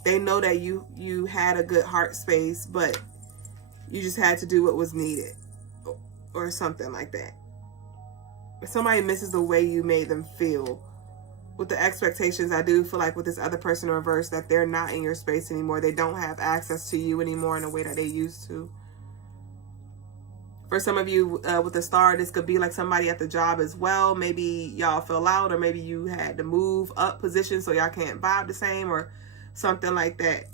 they know that you had a good heart space, but you just had to do what was needed or something like that. Somebody misses the way you made them feel with the expectations. I do feel like with this other person in reverse, that they're not in your space anymore. They don't have access to you anymore in a way that they used to. For some of you with the star, this could be like somebody at the job as well. Maybe y'all fell out, or maybe you had to move up position so y'all can't vibe the same, or something like that.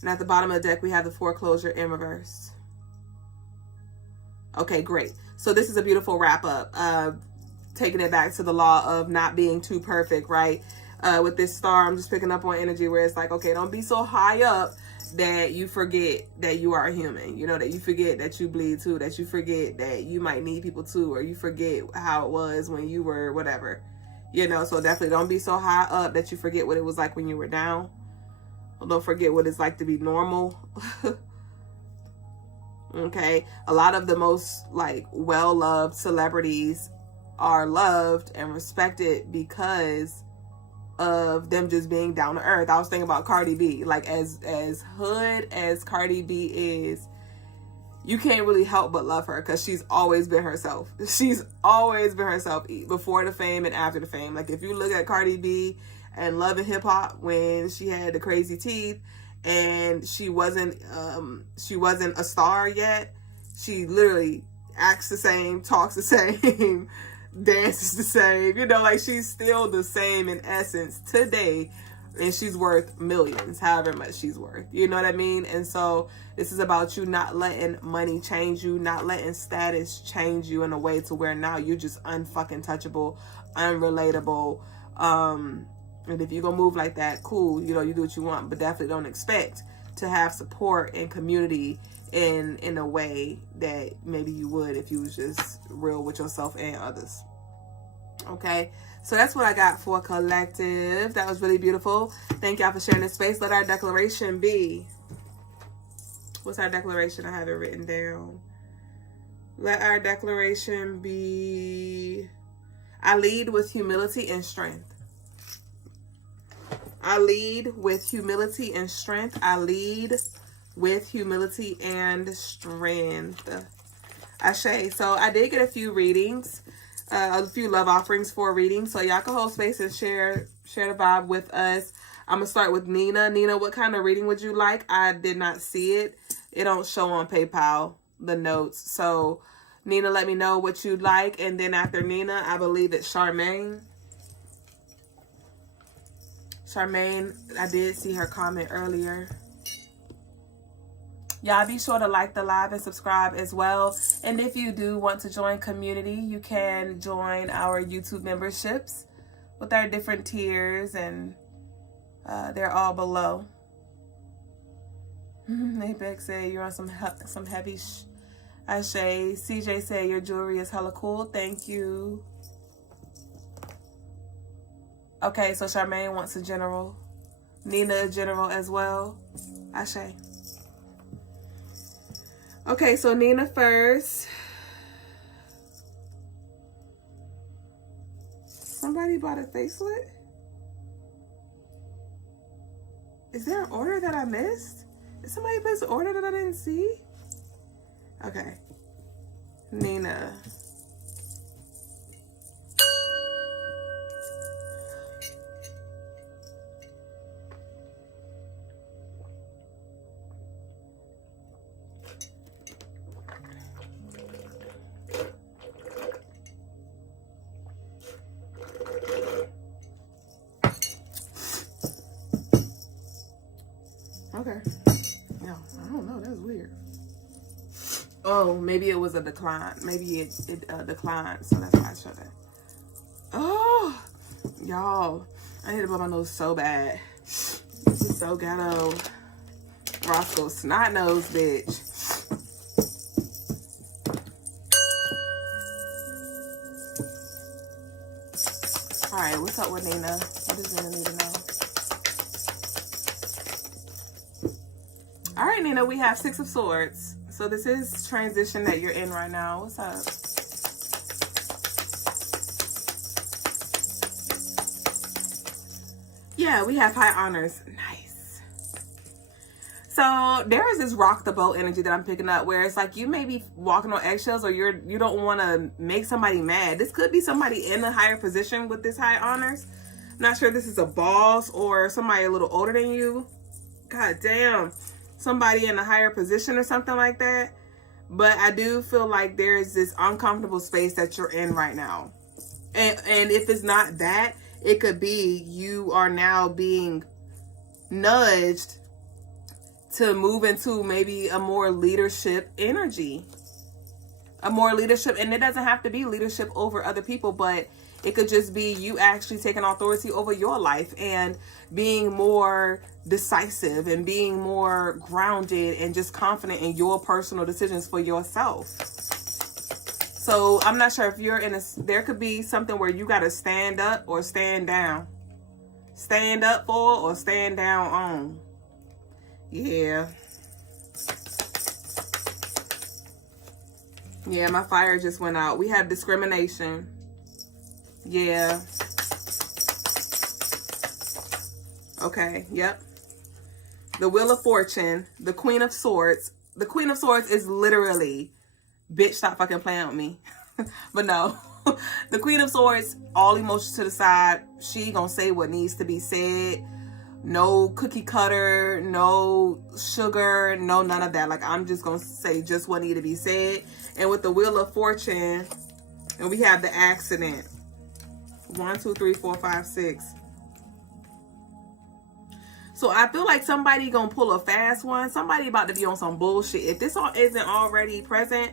And at the bottom of the deck, we have the foreclosure in reverse. Okay, great. So this is a beautiful wrap up. Taking it back to the law of not being too perfect, right? With this star, I'm just picking up on energy where it's like, okay, don't be so high up that you forget that you are a human. You know, that you forget that you bleed too, that you forget that you might need people too, or you forget how it was when you were whatever. You know, so definitely don't be so high up that you forget what it was like when you were down. Don't forget what it's like to be normal. Okay. A lot of the most like well-loved celebrities are loved and respected because of them just being down to earth. I was thinking about Cardi B. Like as hood as Cardi B is, you can't really help but love her because she's always been herself. She's always been herself before the fame and after the fame. Like if you look at Cardi B and Love and Hip Hop when she had the crazy teeth and she wasn't a star yet, she literally acts the same, talks the same, dances the same, you know, like she's still the same in essence today, and she's worth millions, however much she's worth, you know what I mean? And so this is about you not letting money change you, not letting status change you in a way to where now you're just unfucking touchable, unrelatable. And if you're gonna move like that, cool, you know, you do what you want, but definitely don't expect to have support and community in a way that maybe you would if you was just real with yourself and others. Okay, so that's what I got for collective. That was really beautiful. Thank y'all for sharing this space. Let our declaration be. What's our declaration? I have it written down. Let our declaration be, I lead with humility and strength. I lead with humility and strength. I lead with humility and strength. Ashe. So I did get a few readings, a few love offerings for readings. So y'all can hold space and share the vibe with us. I'm going to start with Nina. Nina, what kind of reading would you like? I did not see it. It don't show on PayPal, the notes. So Nina, let me know what you'd like. And then after Nina, I believe it's Charmaine. Charmaine, I did see her comment earlier. Y'all be sure to like the live and subscribe as well. And if you do want to join community, you can join our YouTube memberships with our different tiers, and they're all below. Apex said you're on some heavy Ashe. CJ said your jewelry is hella cool. Thank you. Okay, so Charmaine wants a general. Nina a general as well. Ashe. Okay, so Nina first. Somebody bought a facelet? Is there an order that I missed? Did somebody place an order that I didn't see? Okay. Nina. Okay. No, I don't know. That's weird. Oh, maybe it was a decline. Maybe it declined, so that's why I showed that. Oh, y'all, I need to blow my nose so bad. This is so ghetto. Roscoe snot nose, bitch. All right, what's up with Nina? What does Nina need to know? All right, Nina, we have Six of Swords. So this is transition that you're in right now. What's up? Yeah, we have high honors. Nice. So there is this rock the boat energy that I'm picking up where it's like you may be walking on eggshells or you don't want to make somebody mad. This could be somebody in a higher position with this high honors. Not sure if this is a boss or somebody a little older than you. God damn. Somebody in a higher position or something like that. But I do feel like there's this uncomfortable space that you're in right now. And if it's not that, it could be you are now being nudged to move into maybe a more leadership energy. A more leadership, and it doesn't have to be leadership over other people, but it could just be you actually taking authority over your life and being more decisive and being more grounded and just confident in your personal decisions for yourself. So I'm not sure if you're in there could be something where you got to stand up or stand down. Stand up for or stand down on. Yeah. Yeah, my fire just went out. We have discrimination. Yeah. Okay, yep. The Wheel of Fortune, the Queen of Swords. The Queen of Swords is literally, bitch, stop fucking playing with me. But no. The Queen of Swords, all emotions to the side. She gonna say what needs to be said. No cookie cutter, no sugar, no none of that. Like, I'm just gonna say just what needs to be said. And with the Wheel of Fortune, and we have the accident. 1, 2, 3, 4, 5, 6. So I feel like somebody gonna pull a fast one. Somebody about to be on some bullshit. If this all isn't already present,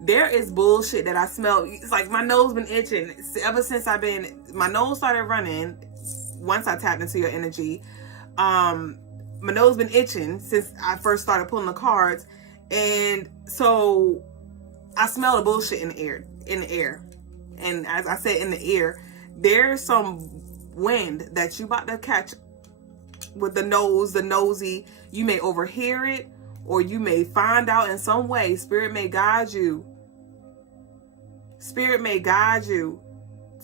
there is bullshit that I smell. It's like my nose been itching ever since my nose started running. Once I tapped into your energy, my nose been itching since I first started pulling the cards, and so I smell the bullshit in the air. And as I said, in the air, there's some wind that you about to catch with the nosy. You may overhear it, or you may find out in some way. Spirit may guide you. Spirit may guide you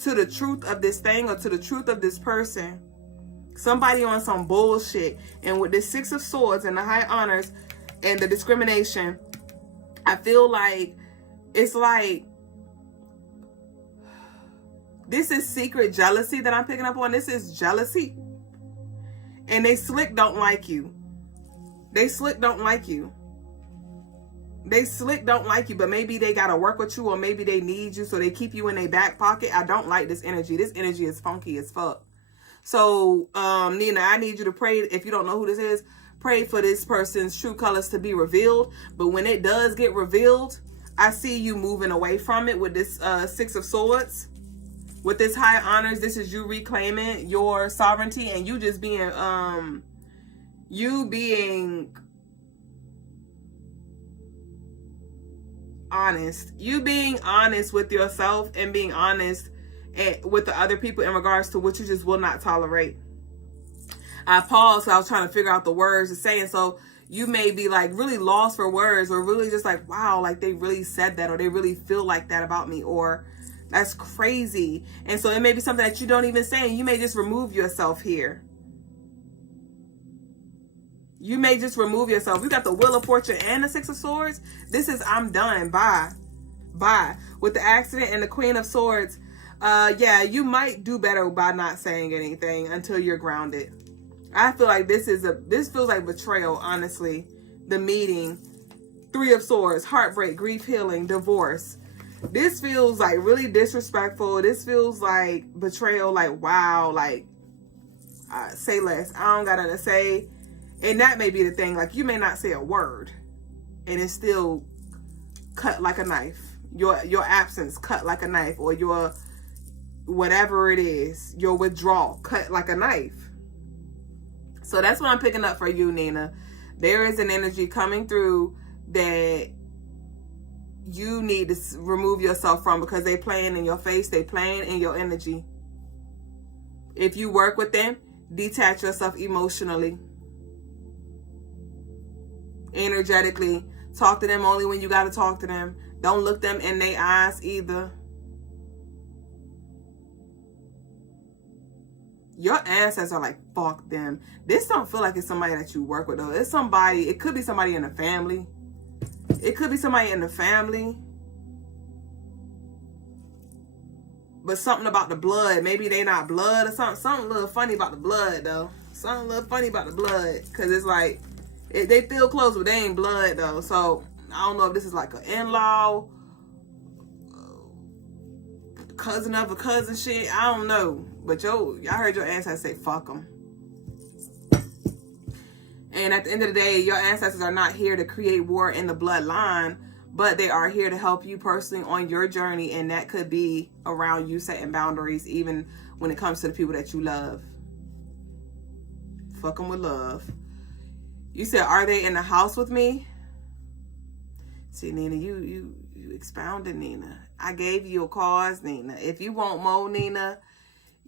to the truth of this thing or to the truth of this person. Somebody on some bullshit. And with the Six of Swords and the high honors and the discrimination, I feel like it's like this is secret jealousy that I'm picking up on. This is jealousy. And they slick don't like you. They slick don't like you. They slick don't like you, but maybe they got to work with you, or maybe they need you, so they keep you in their back pocket. I don't like this energy. This energy is funky as fuck. So, Nina, I need you to pray. If you don't know who this is, pray for this person's true colors to be revealed. But when it does get revealed, I see you moving away from it with this Six of Swords. With this high honors, this is you reclaiming your sovereignty and you just being, honest. You being honest with yourself and being honest with the other people in regards to what you just will not tolerate. I paused, so I was trying to figure out the words to say, and so you may be like really lost for words, or really just like, wow, like they really said that, or they really feel like that about me, or that's crazy. And so it may be something that you don't even say, and you may just remove yourself here. You may just remove yourself. You got the Wheel of Fortune and the Six of Swords. This is, I'm done. Bye. Bye. With the accident and the Queen of Swords, yeah, you might do better by not saying anything until you're grounded. I feel like this feels like betrayal, honestly. The meeting, Three of Swords, heartbreak, grief, healing, divorce. This feels like really disrespectful. This feels like betrayal, like, wow, like, say less. I don't got nothing to say. And that may be the thing. Like, you may not say a word, and it's still cut like a knife. Your absence cut like a knife, or your whatever it is, your withdrawal cut like a knife. So that's what I'm picking up for you, Nina. There is an energy coming through that you need to remove yourself from, because they playing in your face. They playing in your energy. If you work with them, detach yourself emotionally, energetically. Talk to them only when you got to talk to them. Don't look them in their eyes either. Your ancestors are like, fuck them. This don't feel like it's somebody that you work with, though. It's somebody. It could be somebody in the family. It could be somebody in the family. But something about the blood. Maybe they not blood or something. Something a little funny about the blood, though. Something a little funny about the blood. Because it's like, they feel close, but they ain't blood, though. So, I don't know if this is like an in-law, cousin of a cousin shit. I don't know. But I heard your ancestors say, fuck them. And at the end of the day, your ancestors are not here to create war in the bloodline, but they are here to help you personally on your journey. And that could be around you setting boundaries, even when it comes to the people that you love. Fuck them with love. You said, are they in the house with me? See, Nina, you expounded, Nina. I gave you a cause, Nina. If you want more, Nina,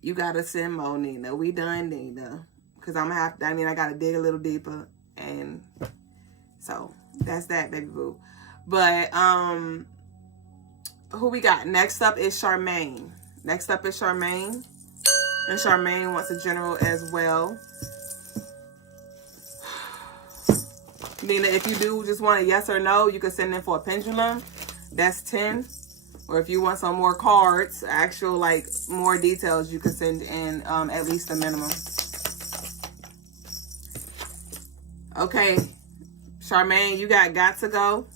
you got to send more, Nina. We done, Nina. Because I'm going to have to, I got to dig a little deeper. And so, that's that, baby boo. But, who we got? Next up is Charmaine. And Charmaine wants a general as well. Nina, if you do just want a yes or no, you can send in for a pendulum. That's 10. Or if you want some more cards, actual, like, more details, you can send in at least the minimum. Okay. Charmaine, you got to go.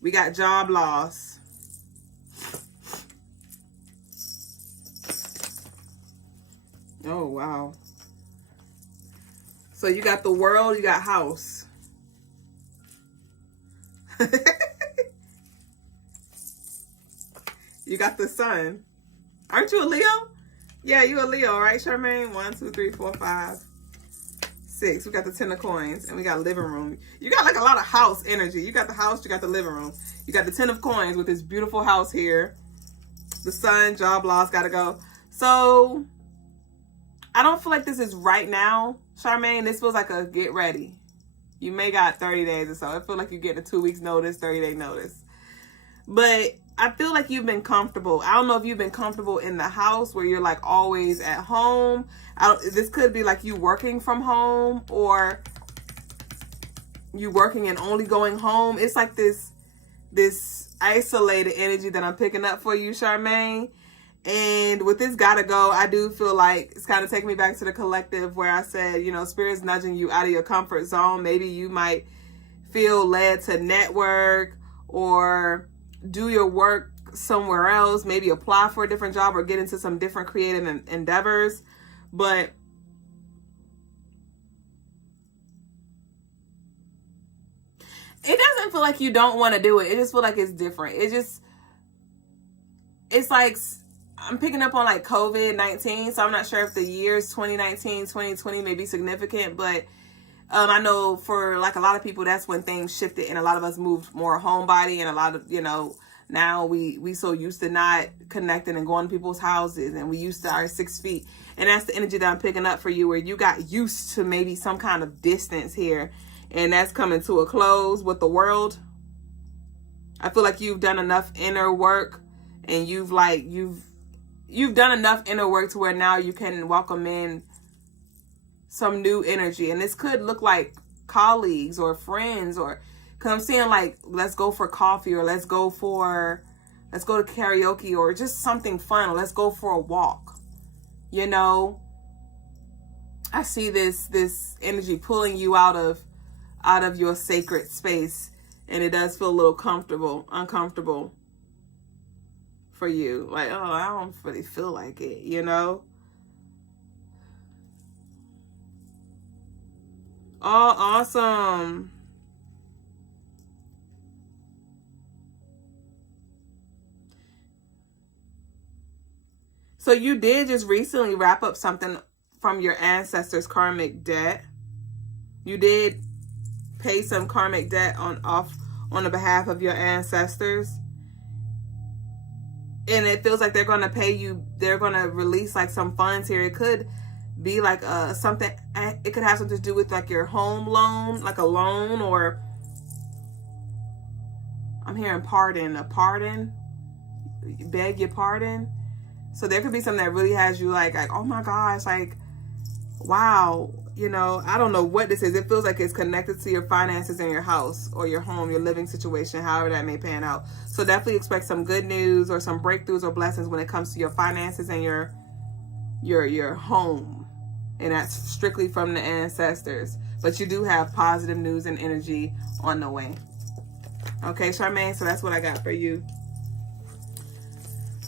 We got job loss. Oh, wow. So you got the world, you got house. You got the sun. Aren't you a Leo? Yeah, you a Leo, right, Charmaine? 1, 2, 3, 4, 5, 6. We got the 10 of coins, and we got living room. You got like a lot of house energy. You got the house, you got the living room. You got the 10 of coins with this beautiful house here. The sun, job loss, gotta go. So, I don't feel like this is right now, Charmaine. This feels like a get ready. You may got 30 days or so. I feel like you get a 2 weeks notice, 30-day notice. But I feel like you've been comfortable. I don't know if you've been comfortable in the house where you're like always at home. This could be like you working from home, or you working and only going home. It's like this isolated energy that I'm picking up for you, Charmaine. And with this gotta go, I do feel like it's kind of taking me back to the collective where I said, you know, Spirit's nudging you out of your comfort zone. Maybe you might feel led to network or do your work somewhere else. Maybe apply for a different job or get into some different creative endeavors. But it doesn't feel like you don't want to do it. It just feels like it's different. It's like, I'm picking up on like COVID-19, so I'm not sure if the years 2019, 2020 may be significant, but I know for like a lot of people, that's when things shifted and a lot of us moved more homebody, and a lot of, now we so used to not connecting and going to people's houses, and we used to our 6 feet. And that's the energy that I'm picking up for you, where you got used to maybe some kind of distance here, and that's coming to a close with the world. I feel like you've done enough inner work, and you've done enough inner work to where now you can welcome in some new energy. And this could look like colleagues or friends, or because I'm seeing like, let's go for coffee, or let's go to karaoke, or just something fun, or let's go for a walk. I see this energy pulling you out of your sacred space, and it does feel a little uncomfortable for you. Like, oh, I don't really feel like it, Oh, awesome. So you did just recently wrap up something from your ancestors' karmic debt. You did pay some karmic debt on the behalf of your ancestors. And it feels like they're going to pay you. They're going to release like some funds here. It could be like something. It could have something to do with like your home loan, like a loan, or I'm hearing a pardon. Beg your pardon. So there could be something that really has you like, oh my gosh, like, wow, I don't know what this is. It feels like it's connected to your finances in your house or your home, your living situation, however that may pan out. So definitely expect some good news or some breakthroughs or blessings when it comes to your finances and your home. And that's strictly from the ancestors. But you do have positive news and energy on the way. Okay, Charmaine, so that's what I got for you.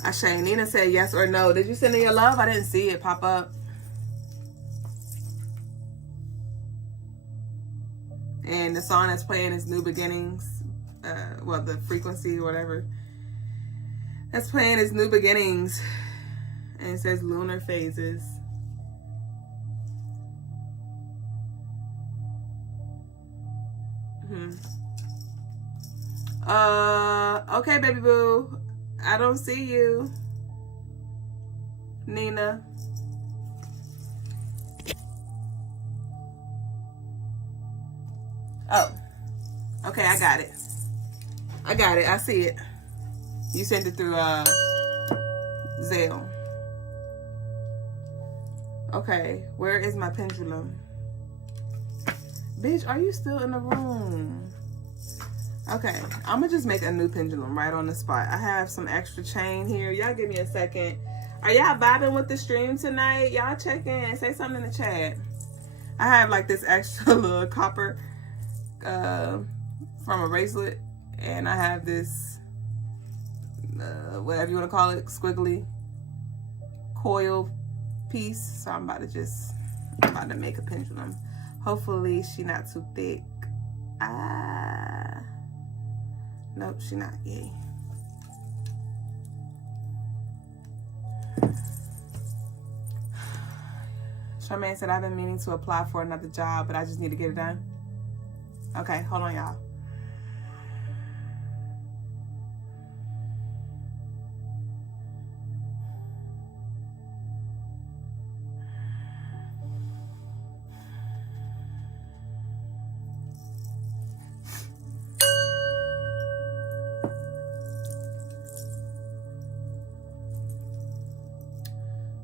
Ashe, Nina said yes or no. Did you send in your love? I didn't see it pop up. And the song that's playing is New Beginnings. The frequency or whatever that's playing is New Beginnings. And it says lunar phases. Okay, baby boo. I don't see you, Nina. Oh, okay, I got it. I see it. You sent it through Zelle. Okay, where is my pendulum? Bitch, are you still in the room? Okay, I'm gonna just make a new pendulum right on the spot. I have some extra chain here. Y'all give me a second. Are y'all vibing with the stream tonight? Y'all check in. Say something in the chat. I have like this extra little copper from a bracelet. And I have this, whatever you want to call it, squiggly coil piece. So I'm about to make a pendulum. Hopefully she not too thick. Nope, she not. Yay. Charmaine said, I've been meaning to apply for another job, but I just need to get it done. Okay, hold on, y'all.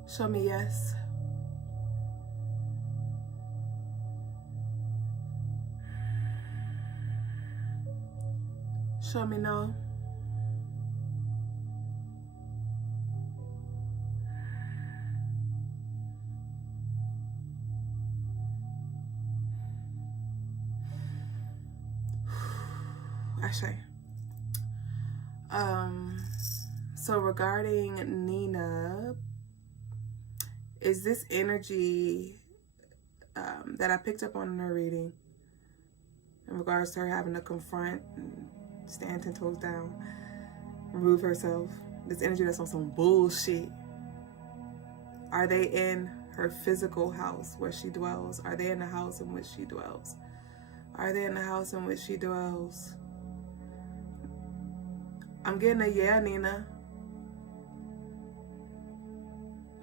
Show me yes. Show me no. Ashe. So regarding Nina, is this energy that I picked up on in her reading in regards to her having to confront and stand 10 toes down, remove herself, this energy that's on some bullshit, are they in her physical house where she dwells? Are they in the house in which she dwells? Are they in the house in which she dwells? I'm getting a yeah, Nina.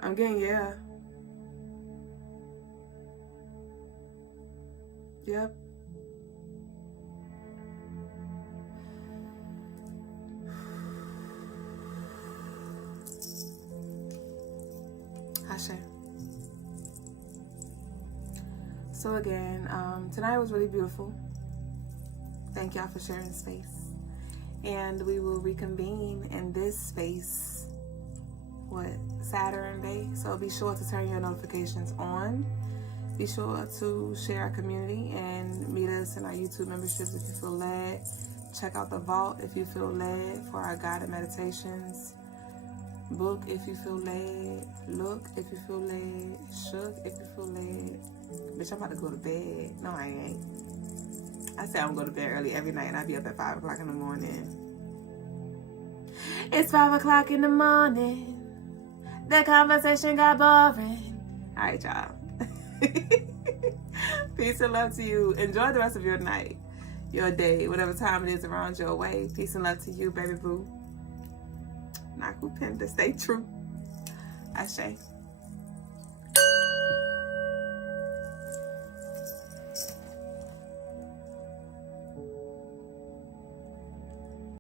I'm getting yeah. Yep. Ashe. So again, tonight was really beautiful. Thank y'all for sharing space. And we will reconvene in this space, Saturn Day. So be sure to turn your notifications on. Be sure to share our community and meet us in our YouTube memberships if you feel led. Check out the vault if you feel led for our guided meditations. Book if you feel led. Look if you feel led. Shook if you feel led. Bitch, I'm about to go to bed. No, I ain't. I say I'm going to bed early every night and I be up at 5 o'clock in the morning. It's 5 o'clock in the morning. The conversation got boring. All right, y'all. Peace and love to you. Enjoy the rest of your night, your day, whatever time it is around your way. Peace and love to you, baby boo. Naku Penda, stay true. Ashe.